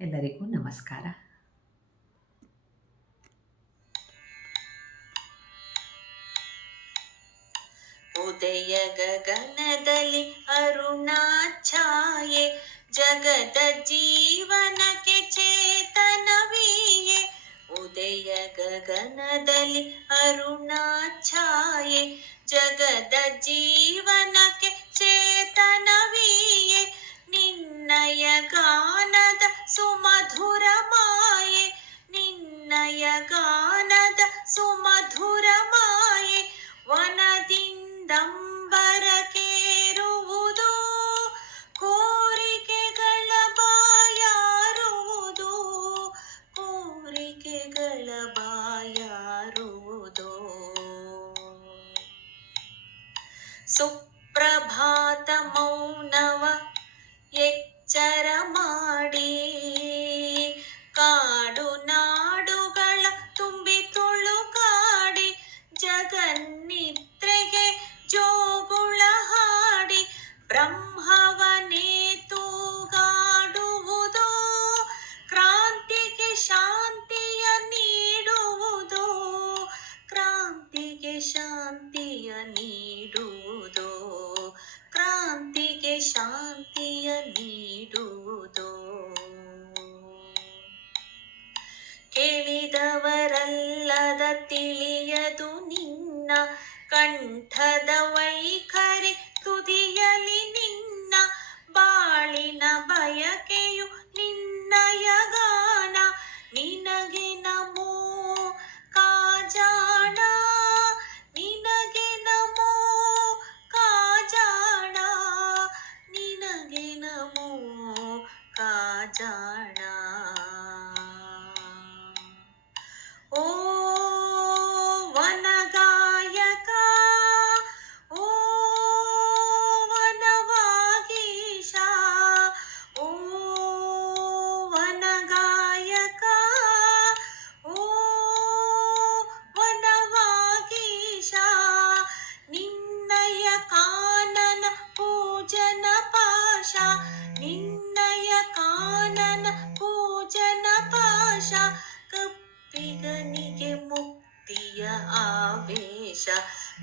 ಎಲ್ಲರಿಗೂ ನಮಸ್ಕಾರ. ಉದಯ ಗಗನದಲ್ಲಿ ಅರುಣಾಛಾಯೆ, ಜಗದ ಜೀವನಕ್ಕೆ ಚೇತನವೀಯೆ. ಉದಯ ಗಗನದಲ್ಲಿ ಅರುಣಾಛಾಯೆ, ಜಗದ ಜೀವನಕ್ಕೆ ಚೇತನವೀಯೆ. ನಿನ್ನಯ ಗಾನದ ಸುಮಧುರ ಮಾಯೆ, ನಿನ್ನಯ ಗಾನದ ಸುಮಧುರ ಮಾಯೆ. ವನದಿಂದಂಬರಕೇರುವುದು, ಕೋರಿಕೆಗಳ ಬಾಯಾರುವುದು, ಕೋರಿಕೆಗಳ ಬಾಯಾರುವುದು. ಸುಪ್ರಭಾತ ಮೌನವ ಎಚ್ಚರ ಮಾಡಿ, ಕಾಡು ನಾಡುಗಳ ತುಂಬಿ ತುಳುಕಾಡಿ, ಜಗನ್ನಿದ್ರೆಗೆ ಜೋಗುಳ ಹಾಡಿ, ಬ್ರಹ್ಮವನೇ ತೂಗಾಡುವುದು, ಕ್ರಾಂತಿಗೆ ಶಾಂತಿಯ ನೀಡುವುದು, ಕ್ರಾಂತಿಗೆ ಶಾಂತಿಯ ನೀಡುವುದು, ಕ್ರಾಂತಿಗೆ ಶಾಂತಿಯ ನೀಡುವುದು. ಕೇಳಿದವರಲ್ಲದ ತಿಳಿಯದು ನಿನ್ನ ಕಂಠದ ವೈಖರಿ, ತುದಿಯಲಿ ನಿನ್ನ ಬಾಳಿನ ಬಯಕೆಯು ನಿನ್ನಯ ಗಾನ. ನಿನಗೆ ನಮೋ ಕಾಜಾಣ, ನಿನಗೆ ನಮೋ ಕಾಜಾಣ, ನಿನಗೆ ನಮೋ ಕಾಜಾಣ. ಓ ವನಗಾಯಕ, ಓ ವನವಾಗೀಶ, ಓ ವನಗಾಯಕ, ಓ ವನವಾಗೀಶ. ನಿನ್ನಯ ಕಾನನ ಪೂಜನ ಪಾಶ, ನಿನ್ನಯ ಕಾನನ ಪೂಜನ ಪಾಶ. ಕಪ್ಪಿಗನಿಗೆ ಮುಕ್ತಿಯ ಆವೇಶ,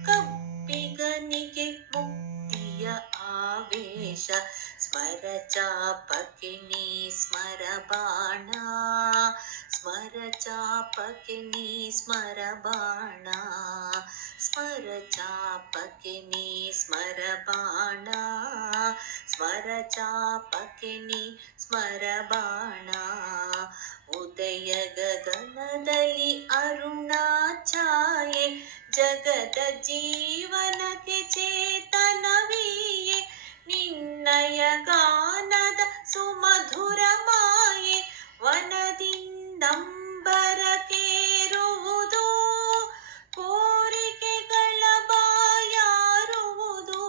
ಕಪ್ಪಿಗನಿಗೆ ಮುಕ್ತಿಯ ಆವೇಶ. ಸ್ಮರ ಚಾಪಕ್ಕೆ ನೀ ಸ್ಮರ ಬಾಣ, ಸ್ಮರ ಚಾಪಕ್ಕೆ ನೀ ಸ್ಮರ ಬಾಣ, ಸ್ಮರ ಚಾಪಕ್ಕೆ ನೀ ಸ್ಮರ ಬಾಣ, ಸ್ಮರ ಚಾಪಕ್ಕೆ ನೀ ಸ್ಮರ ಬಾಣ. ಉದಯ ಗಗನದಲ್ಲಿ ಅರುಣಾಛಾಯೆ, ಜಗದ ಜೀವನಕ್ಕೆ ಚೇತನವೀಯೆ. ನಿನ್ನಯ ಗಾನದ ಸುಮಧುರ ಮಾಯೆ, ವನದಿಂದಂಬರಕೇರುವುದು, ಕೋರಿಕೆಗಳ ಬಾಯಾರುವುದು,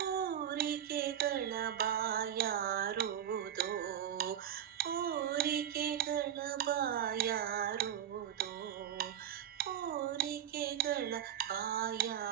ಕೋರಿಕೆಗಳ ಬಾಯಾರುವುದು, ಕೋರಿಕೆಗಳ ಬಾಯಾರುವುದು, ಕೋರಿಕೆಗಳ ಬಾಯಾರುವುದು.